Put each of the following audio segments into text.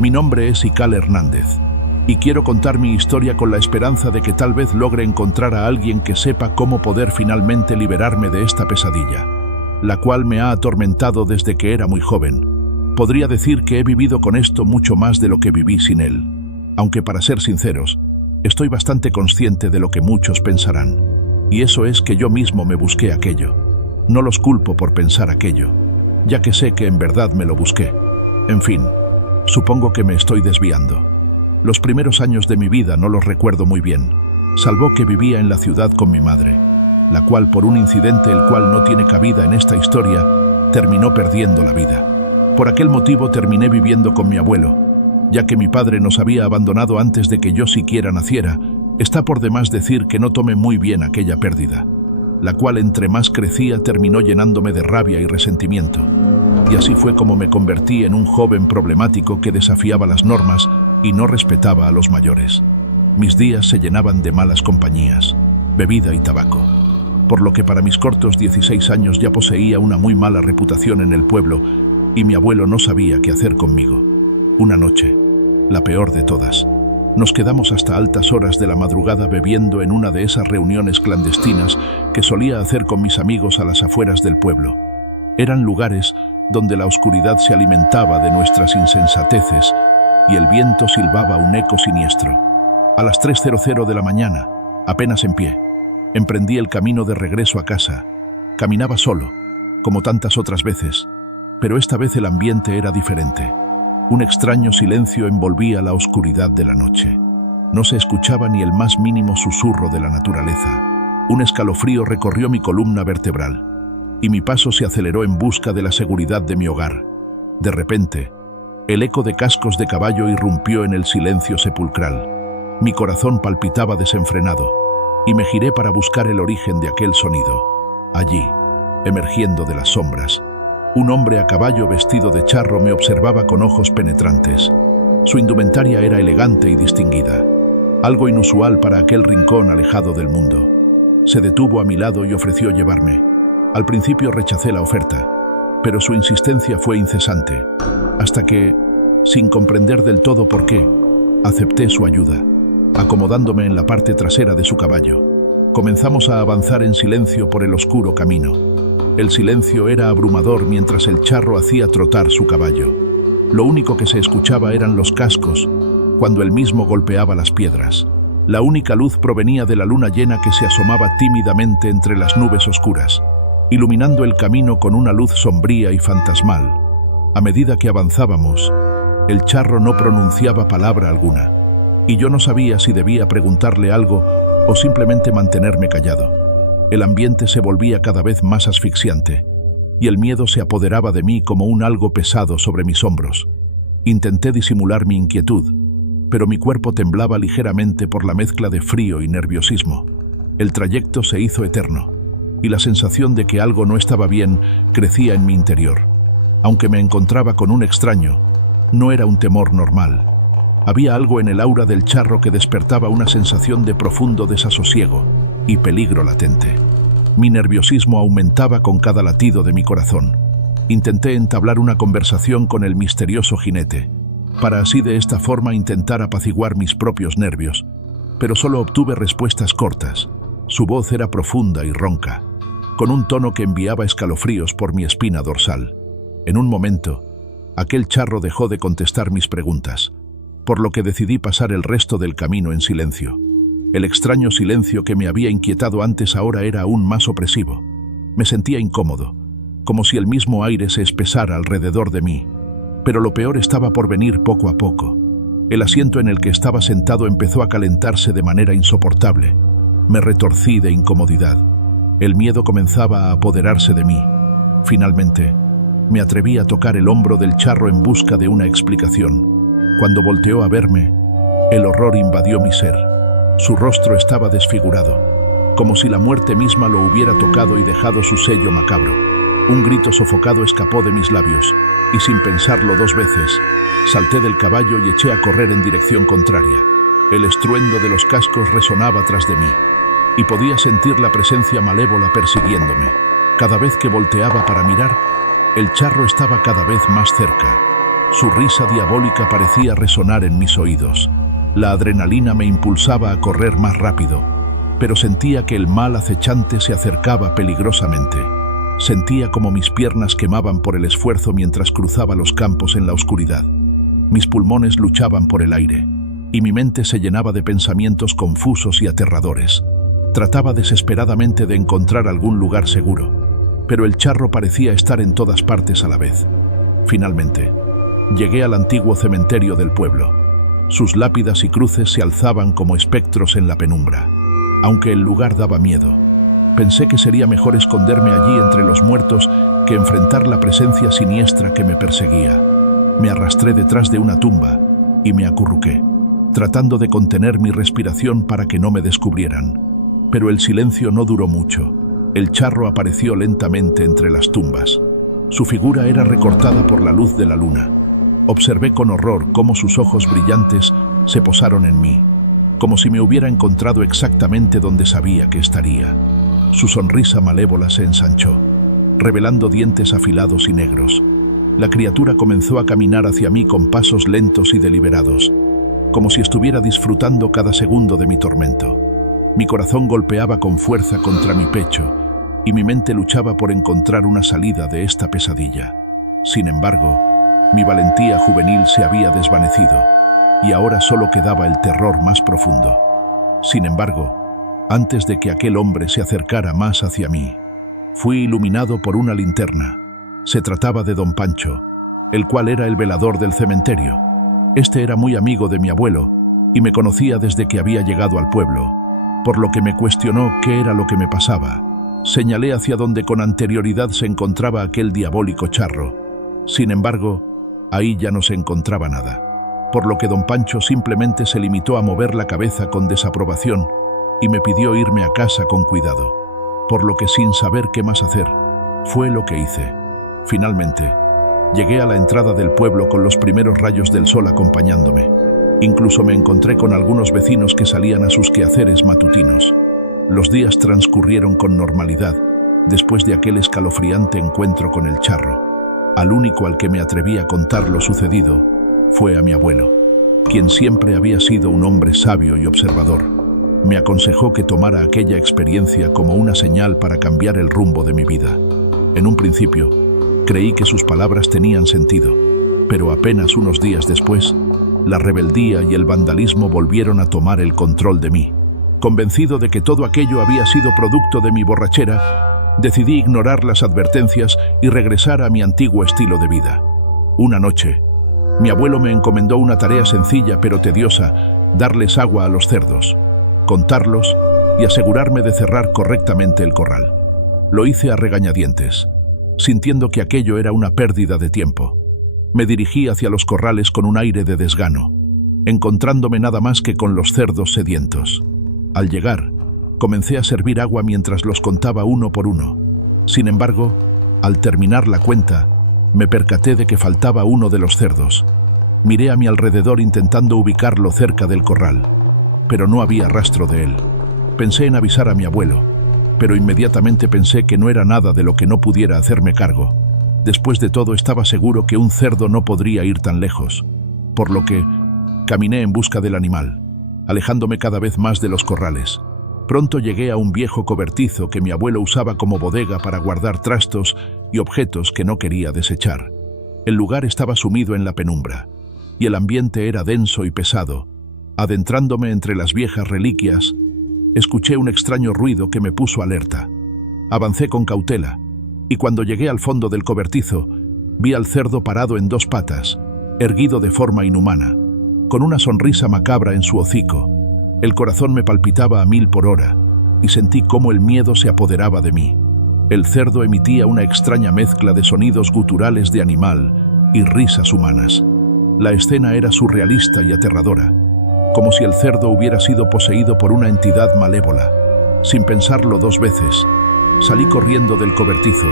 Mi nombre es Ical Hernández y quiero contar mi historia con la esperanza de que tal vez logre encontrar a alguien que sepa cómo poder finalmente liberarme de esta pesadilla, la cual me ha atormentado desde que era muy joven. Podría decir que he vivido con esto mucho más de lo que viví sin él, aunque para ser sinceros, estoy bastante consciente de lo que muchos pensarán, y eso es que yo mismo me busqué aquello. No los culpo por pensar aquello, ya que sé que en verdad me lo busqué. En fin, supongo que me estoy desviando. Los primeros años de mi vida no los recuerdo muy bien, salvo que vivía en la ciudad con mi madre, la cual por un incidente el cual no tiene cabida en esta historia, terminó perdiendo la vida. Por aquel motivo terminé viviendo con mi abuelo, ya que mi padre nos había abandonado antes de que yo siquiera naciera. Está por demás decir que no tomé muy bien aquella pérdida, la cual entre más crecía terminó llenándome de rabia y resentimiento. Y así fue como me convertí en un joven problemático que desafiaba las normas y no respetaba a los mayores. Mis días se llenaban de malas compañías, bebida y tabaco, por lo que para mis cortos 16 años ya poseía una muy mala reputación en el pueblo y mi abuelo no sabía qué hacer conmigo. Una noche, la peor de todas, nos quedamos hasta altas horas de la madrugada bebiendo en una de esas reuniones clandestinas que solía hacer con mis amigos a las afueras del pueblo. Eran lugares donde la oscuridad se alimentaba de nuestras insensateces y el viento silbaba un eco siniestro. A las 3:00 de la mañana, apenas en pie, emprendí el camino de regreso a casa. Caminaba solo, como tantas otras veces, pero esta vez el ambiente era diferente. Un extraño silencio envolvía la oscuridad de la noche. No se escuchaba ni el más mínimo susurro de la naturaleza. Un escalofrío recorrió mi columna vertebral y mi paso se aceleró en busca de la seguridad de mi hogar. De repente, el eco de cascos de caballo irrumpió en el silencio sepulcral. Mi corazón palpitaba desenfrenado y me giré para buscar el origen de aquel sonido. Allí, emergiendo de las sombras, un hombre a caballo vestido de charro me observaba con ojos penetrantes. Su indumentaria era elegante y distinguida, algo inusual para aquel rincón alejado del mundo. Se detuvo a mi lado y ofreció llevarme. Al principio rechacé la oferta, pero su insistencia fue incesante, hasta que, sin comprender del todo por qué, acepté su ayuda, acomodándome en la parte trasera de su caballo. Comenzamos a avanzar en silencio por el oscuro camino. El silencio era abrumador mientras el charro hacía trotar su caballo. Lo único que se escuchaba eran los cascos, cuando él mismo golpeaba las piedras. La única luz provenía de la luna llena que se asomaba tímidamente entre las nubes oscuras, iluminando el camino con una luz sombría y fantasmal. A medida que avanzábamos, el charro no pronunciaba palabra alguna, y yo no sabía si debía preguntarle algo o simplemente mantenerme callado. El ambiente se volvía cada vez más asfixiante, y el miedo se apoderaba de mí como un algo pesado sobre mis hombros. Intenté disimular mi inquietud, pero mi cuerpo temblaba ligeramente por la mezcla de frío y nerviosismo. El trayecto se hizo eterno, y la sensación de que algo no estaba bien crecía en mi interior. Aunque me encontraba con un extraño, no era un temor normal. Había algo en el aura del charro que despertaba una sensación de profundo desasosiego y peligro latente. Mi nerviosismo aumentaba con cada latido de mi corazón. Intenté entablar una conversación con el misterioso jinete, para así de esta forma intentar apaciguar mis propios nervios, pero solo obtuve respuestas cortas. Su voz era profunda y ronca, con un tono que enviaba escalofríos por mi espina dorsal. En un momento, aquel charro dejó de contestar mis preguntas, por lo que decidí pasar el resto del camino en silencio. El extraño silencio que me había inquietado antes ahora era aún más opresivo. Me sentía incómodo, como si el mismo aire se espesara alrededor de mí. Pero lo peor estaba por venir poco a poco. El asiento en el que estaba sentado empezó a calentarse de manera insoportable. Me retorcí de incomodidad. El miedo comenzaba a apoderarse de mí. Finalmente, me atreví a tocar el hombro del charro en busca de una explicación. Cuando volteó a verme, el horror invadió mi ser. Su rostro estaba desfigurado, como si la muerte misma lo hubiera tocado y dejado su sello macabro. Un grito sofocado escapó de mis labios, y sin pensarlo 2 veces, salté del caballo y eché a correr en dirección contraria. El estruendo de los cascos resonaba tras de mí, y podía sentir la presencia malévola persiguiéndome. Cada vez que volteaba para mirar, el charro estaba cada vez más cerca. Su risa diabólica parecía resonar en mis oídos. La adrenalina me impulsaba a correr más rápido, pero sentía que el mal acechante se acercaba peligrosamente. Sentía como mis piernas quemaban por el esfuerzo mientras cruzaba los campos en la oscuridad. Mis pulmones luchaban por el aire, y mi mente se llenaba de pensamientos confusos y aterradores. Trataba desesperadamente de encontrar algún lugar seguro, pero el charro parecía estar en todas partes a la vez. Finalmente, llegué al antiguo cementerio del pueblo. Sus lápidas y cruces se alzaban como espectros en la penumbra. Aunque el lugar daba miedo, pensé que sería mejor esconderme allí entre los muertos que enfrentar la presencia siniestra que me perseguía. Me arrastré detrás de una tumba y me acurruqué, tratando de contener mi respiración para que no me descubrieran. Pero el silencio no duró mucho. El charro apareció lentamente entre las tumbas. Su figura era recortada por la luz de la luna. Observé con horror cómo sus ojos brillantes se posaron en mí, como si me hubiera encontrado exactamente donde sabía que estaría. Su sonrisa malévola se ensanchó, revelando dientes afilados y negros. La criatura comenzó a caminar hacia mí con pasos lentos y deliberados, como si estuviera disfrutando cada segundo de mi tormento. Mi corazón golpeaba con fuerza contra mi pecho y mi mente luchaba por encontrar una salida de esta pesadilla. Sin embargo, mi valentía juvenil se había desvanecido y ahora solo quedaba el terror más profundo. Sin embargo, antes de que aquel hombre se acercara más hacia mí, fui iluminado por una linterna. Se trataba de don Pancho, el cual era el velador del cementerio. Este era muy amigo de mi abuelo y me conocía desde que había llegado al pueblo, por lo que me cuestionó qué era lo que me pasaba. Señalé hacia donde con anterioridad se encontraba aquel diabólico charro. Sin embargo, ahí ya no se encontraba nada, por lo que don Pancho simplemente se limitó a mover la cabeza con desaprobación y me pidió irme a casa con cuidado, por lo que sin saber qué más hacer, fue lo que hice. Finalmente, llegué a la entrada del pueblo con los primeros rayos del sol acompañándome. Incluso me encontré con algunos vecinos que salían a sus quehaceres matutinos. Los días transcurrieron con normalidad, después de aquel escalofriante encuentro con el charro. Al único al que me atreví a contar lo sucedido fue a mi abuelo, quien siempre había sido un hombre sabio y observador. Me aconsejó que tomara aquella experiencia como una señal para cambiar el rumbo de mi vida. En un principio, creí que sus palabras tenían sentido, pero apenas unos días después, la rebeldía y el vandalismo volvieron a tomar el control de mí. Convencido de que todo aquello había sido producto de mi borrachera, decidí ignorar las advertencias y regresar a mi antiguo estilo de vida. Una noche, mi abuelo me encomendó una tarea sencilla pero tediosa: darles agua a los cerdos, contarlos y asegurarme de cerrar correctamente el corral. Lo hice a regañadientes, sintiendo que aquello era una pérdida de tiempo. Me dirigí hacia los corrales con un aire de desgano, encontrándome nada más que con los cerdos sedientos. Al llegar, comencé a servir agua mientras los contaba uno por uno. Sin embargo, al terminar la cuenta, me percaté de que faltaba uno de los cerdos. Miré a mi alrededor intentando ubicarlo cerca del corral, pero no había rastro de él. Pensé en avisar a mi abuelo, pero inmediatamente pensé que no era nada de lo que no pudiera hacerme cargo. Después de todo, estaba seguro que un cerdo no podría ir tan lejos, por lo que caminé en busca del animal, alejándome cada vez más de los corrales. Pronto llegué a un viejo cobertizo que mi abuelo usaba como bodega para guardar trastos y objetos que no quería desechar. El lugar estaba sumido en la penumbra, y el ambiente era denso y pesado. Adentrándome entre las viejas reliquias, escuché un extraño ruido que me puso alerta. Avancé con cautela, y cuando llegué al fondo del cobertizo, vi al cerdo parado en dos patas, erguido de forma inhumana, con una sonrisa macabra en su hocico. El corazón me palpitaba a 1000 por hora, y sentí cómo el miedo se apoderaba de mí. El cerdo emitía una extraña mezcla de sonidos guturales de animal y risas humanas. La escena era surrealista y aterradora, como si el cerdo hubiera sido poseído por una entidad malévola. Sin pensarlo dos veces, salí corriendo del cobertizo,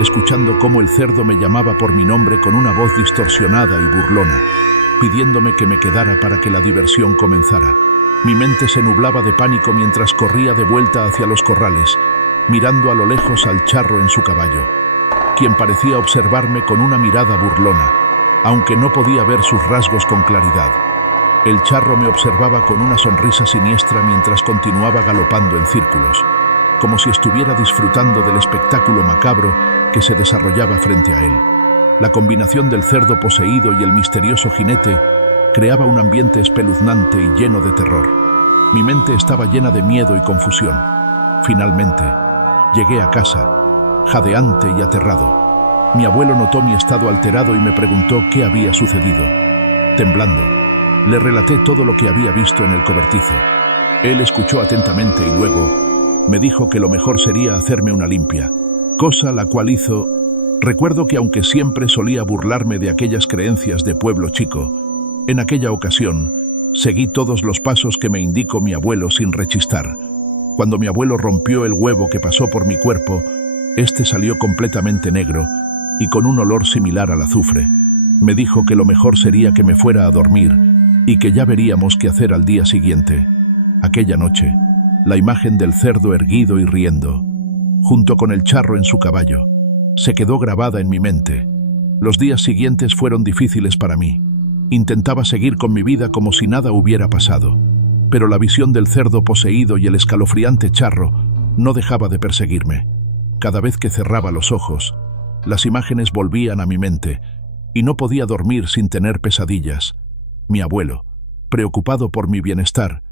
escuchando cómo el cerdo me llamaba por mi nombre con una voz distorsionada y burlona, pidiéndome que me quedara para que la diversión comenzara. Mi mente se nublaba de pánico mientras corría de vuelta hacia los corrales, mirando a lo lejos al charro en su caballo, quien parecía observarme con una mirada burlona. aunque no podía ver sus rasgos con claridad. El charro me observaba con una sonrisa siniestra mientras continuaba galopando en círculos, como si estuviera disfrutando del espectáculo macabro que se desarrollaba frente a él. La combinación del cerdo poseído y el misterioso jinete creaba un ambiente espeluznante y lleno de terror. Mi mente estaba llena de miedo y confusión. Finalmente, llegué a casa, jadeante y aterrado. Mi abuelo notó mi estado alterado y me preguntó qué había sucedido. Temblando, le relaté todo lo que había visto en el cobertizo. Él escuchó atentamente y luego me dijo que lo mejor sería hacerme una limpia, cosa la cual hizo. Recuerdo que aunque siempre solía burlarme de aquellas creencias de pueblo chico, en aquella ocasión seguí todos los pasos que me indicó mi abuelo sin rechistar. Cuando mi abuelo rompió el huevo que pasó por mi cuerpo, este salió completamente negro y con un olor similar al azufre. Me dijo que lo mejor sería que me fuera a dormir y que ya veríamos qué hacer al día siguiente. Aquella noche, la imagen del cerdo erguido y riendo, junto con el charro en su caballo, se quedó grabada en mi mente. Los días siguientes fueron difíciles para mí. Intentaba seguir con mi vida como si nada hubiera pasado, pero la visión del cerdo poseído y el escalofriante charro no dejaba de perseguirme. Cada vez que cerraba los ojos, las imágenes volvían a mi mente y no podía dormir sin tener pesadillas. Mi abuelo, preocupado por mi bienestar,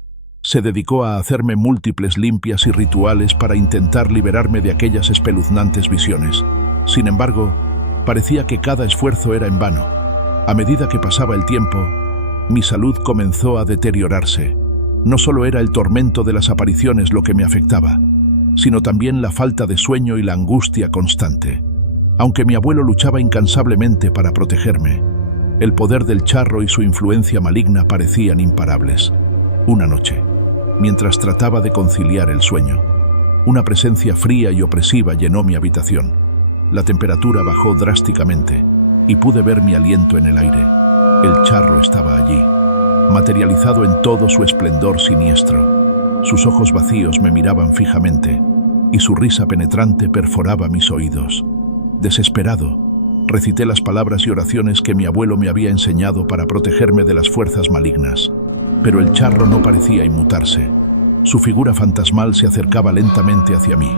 se dedicó a hacerme múltiples limpias y rituales para intentar liberarme de aquellas espeluznantes visiones. Sin embargo, parecía que cada esfuerzo era en vano. A medida que pasaba el tiempo, mi salud comenzó a deteriorarse. No solo era el tormento de las apariciones lo que me afectaba, sino también la falta de sueño y la angustia constante. Aunque mi abuelo luchaba incansablemente para protegerme, el poder del charro y su influencia maligna parecían imparables. Una noche, mientras trataba de conciliar el sueño, una presencia fría y opresiva llenó mi habitación. La temperatura bajó drásticamente y pude ver mi aliento en el aire. El charro estaba allí, materializado en todo su esplendor siniestro. Sus ojos vacíos me miraban fijamente y su risa penetrante perforaba mis oídos. Desesperado, recité las palabras y oraciones que mi abuelo me había enseñado para protegerme de las fuerzas malignas. Pero el charro no parecía inmutarse. Su figura fantasmal se acercaba lentamente hacia mí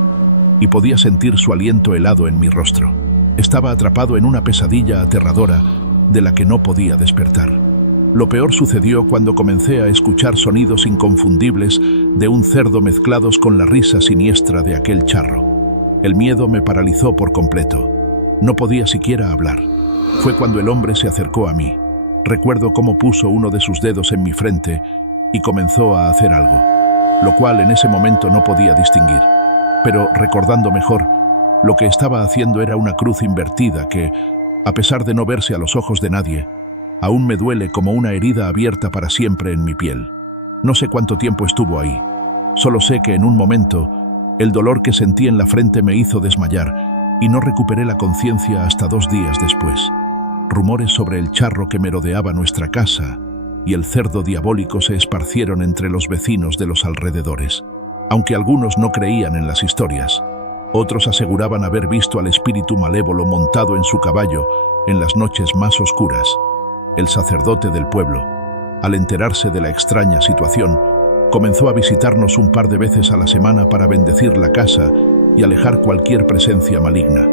y podía sentir su aliento helado en mi rostro. Estaba atrapado en una pesadilla aterradora de la que no podía despertar. Lo peor sucedió cuando comencé a escuchar sonidos inconfundibles de un cerdo mezclados con la risa siniestra de aquel charro. El miedo me paralizó por completo. No podía siquiera hablar. Fue cuando el hombre se acercó a mí. Recuerdo cómo puso uno de sus dedos en mi frente y comenzó a hacer algo, lo cual en ese momento no podía distinguir. Pero recordando mejor, lo que estaba haciendo era una cruz invertida que, a pesar de no verse a los ojos de nadie, aún me duele como una herida abierta para siempre en mi piel. No sé cuánto tiempo estuvo ahí. Solo sé que en un momento, el dolor que sentí en la frente me hizo desmayar y no recuperé la conciencia hasta 2 días después. Rumores sobre el charro que merodeaba nuestra casa y el cerdo diabólico se esparcieron entre los vecinos de los alrededores. Aunque algunos no creían en las historias, otros aseguraban haber visto al espíritu malévolo montado en su caballo en las noches más oscuras. El sacerdote del pueblo, al enterarse de la extraña situación, comenzó a visitarnos un par de veces a la semana para bendecir la casa y alejar cualquier presencia maligna.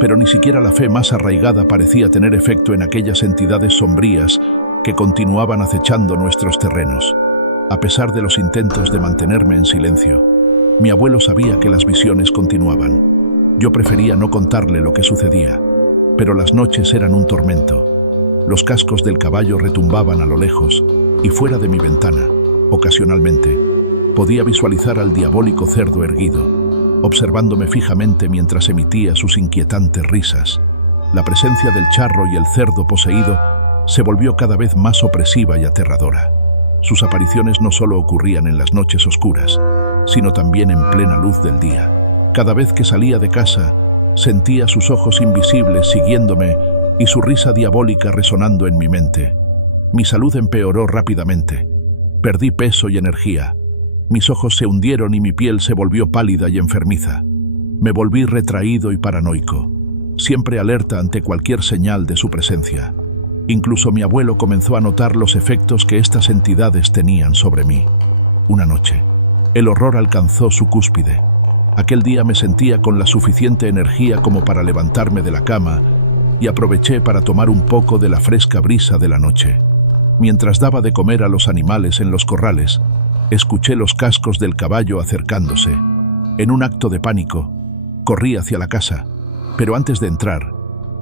Pero ni siquiera la fe más arraigada parecía tener efecto en aquellas entidades sombrías que continuaban acechando nuestros terrenos. A pesar de los intentos de mantenerme en silencio, mi abuelo sabía que las visiones continuaban. Yo prefería no contarle lo que sucedía, pero las noches eran un tormento. Los cascos del caballo retumbaban a lo lejos y fuera de mi ventana, ocasionalmente, podía visualizar al diabólico cerdo erguido, observándome fijamente mientras emitía sus inquietantes risas. La presencia del charro y el cerdo poseído se volvió cada vez más opresiva y aterradora. Sus apariciones no solo ocurrían en las noches oscuras, sino también en plena luz del día. Cada vez que salía de casa, sentía sus ojos invisibles siguiéndome y su risa diabólica resonando en mi mente. Mi salud empeoró rápidamente. Perdí peso y energía. Mis ojos se hundieron y mi piel se volvió pálida y enfermiza. Me volví retraído y paranoico, siempre alerta ante cualquier señal de su presencia. Incluso mi abuelo comenzó a notar los efectos que estas entidades tenían sobre mí. Una noche, el horror alcanzó su cúspide. Aquel día me sentía con la suficiente energía como para levantarme de la cama y aproveché para tomar un poco de la fresca brisa de la noche. Mientras daba de comer a los animales en los corrales, escuché los cascos del caballo acercándose. En un acto de pánico, corrí hacia la casa, pero antes de entrar,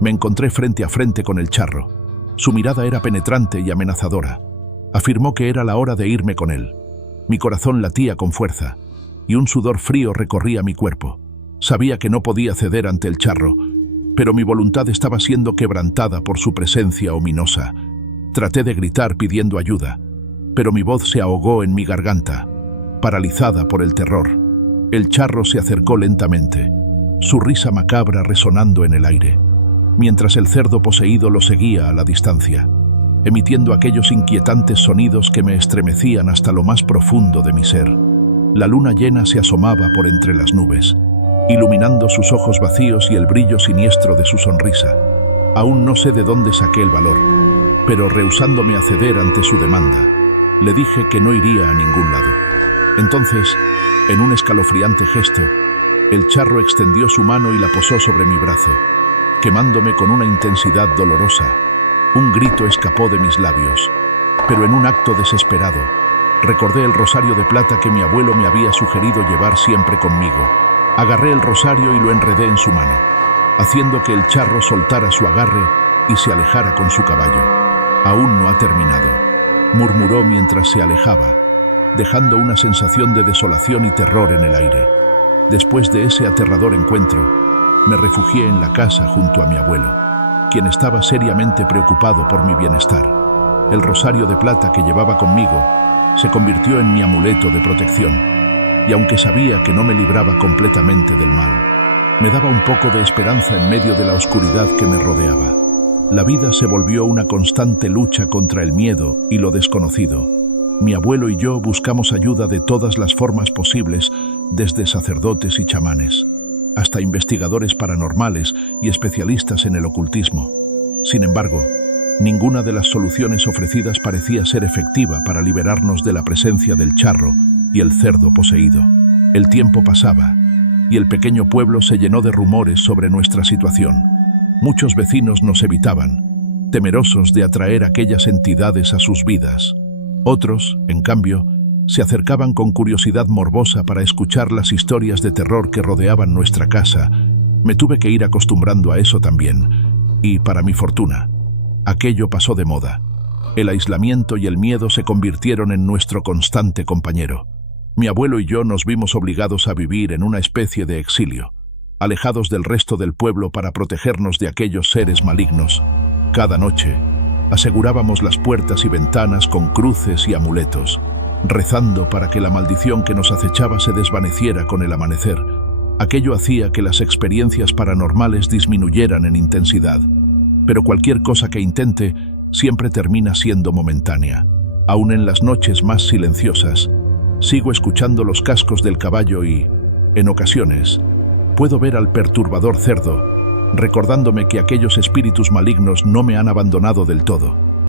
me encontré frente a frente con el charro. Su mirada era penetrante y amenazadora. Afirmó que era la hora de irme con él. Mi corazón latía con fuerza, y un sudor frío recorría mi cuerpo. Sabía que no podía ceder ante el charro, pero mi voluntad estaba siendo quebrantada por su presencia ominosa. Traté de gritar pidiendo ayuda, pero mi voz se ahogó en mi garganta, paralizada por el terror. El charro se acercó lentamente, su risa macabra resonando en el aire, mientras el cerdo poseído lo seguía a la distancia, emitiendo aquellos inquietantes sonidos que me estremecían hasta lo más profundo de mi ser. La luna llena se asomaba por entre las nubes, iluminando sus ojos vacíos y el brillo siniestro de su sonrisa. Aún no sé de dónde saqué el valor, pero rehusándome a ceder ante su demanda, le dije que no iría a ningún lado. Entonces, en un escalofriante gesto, el charro extendió su mano y la posó sobre mi brazo, quemándome con una intensidad dolorosa. Un grito escapó de mis labios, pero en un acto desesperado, recordé el rosario de plata que mi abuelo me había sugerido llevar siempre conmigo. Agarré el rosario y lo enredé en su mano, haciendo que el charro soltara su agarre y se alejara con su caballo. «Aún no ha terminado», murmuró mientras se alejaba, dejando una sensación de desolación y terror en el aire. Después de ese aterrador encuentro, me refugié en la casa junto a mi abuelo, quien estaba seriamente preocupado por mi bienestar. El rosario de plata que llevaba conmigo se convirtió en mi amuleto de protección, y aunque sabía que no me libraba completamente del mal, me daba un poco de esperanza en medio de la oscuridad que me rodeaba. La vida se volvió una constante lucha contra el miedo y lo desconocido. Mi abuelo y yo buscamos ayuda de todas las formas posibles, desde sacerdotes y chamanes, hasta investigadores paranormales y especialistas en el ocultismo. Sin embargo, ninguna de las soluciones ofrecidas parecía ser efectiva para liberarnos de la presencia del charro y el cerdo poseído. El tiempo pasaba, y el pequeño pueblo se llenó de rumores sobre nuestra situación. Muchos vecinos nos evitaban, temerosos de atraer aquellas entidades a sus vidas. Otros, en cambio, se acercaban con curiosidad morbosa para escuchar las historias de terror que rodeaban nuestra casa. Me tuve que ir acostumbrando a eso también, y, para mi fortuna, aquello pasó de moda. El aislamiento y el miedo se convirtieron en nuestro constante compañero. Mi abuelo y yo nos vimos obligados a vivir en una especie de exilio, alejados del resto del pueblo para protegernos de aquellos seres malignos. Cada noche, asegurábamos las puertas y ventanas con cruces y amuletos, rezando para que la maldición que nos acechaba se desvaneciera con el amanecer. Aquello hacía que las experiencias paranormales disminuyeran en intensidad, pero cualquier cosa que intente siempre termina siendo momentánea. Aún en las noches más silenciosas, sigo escuchando los cascos del caballo y, en ocasiones, puedo ver al perturbador cerdo, recordándome que aquellos espíritus malignos no me han abandonado del todo.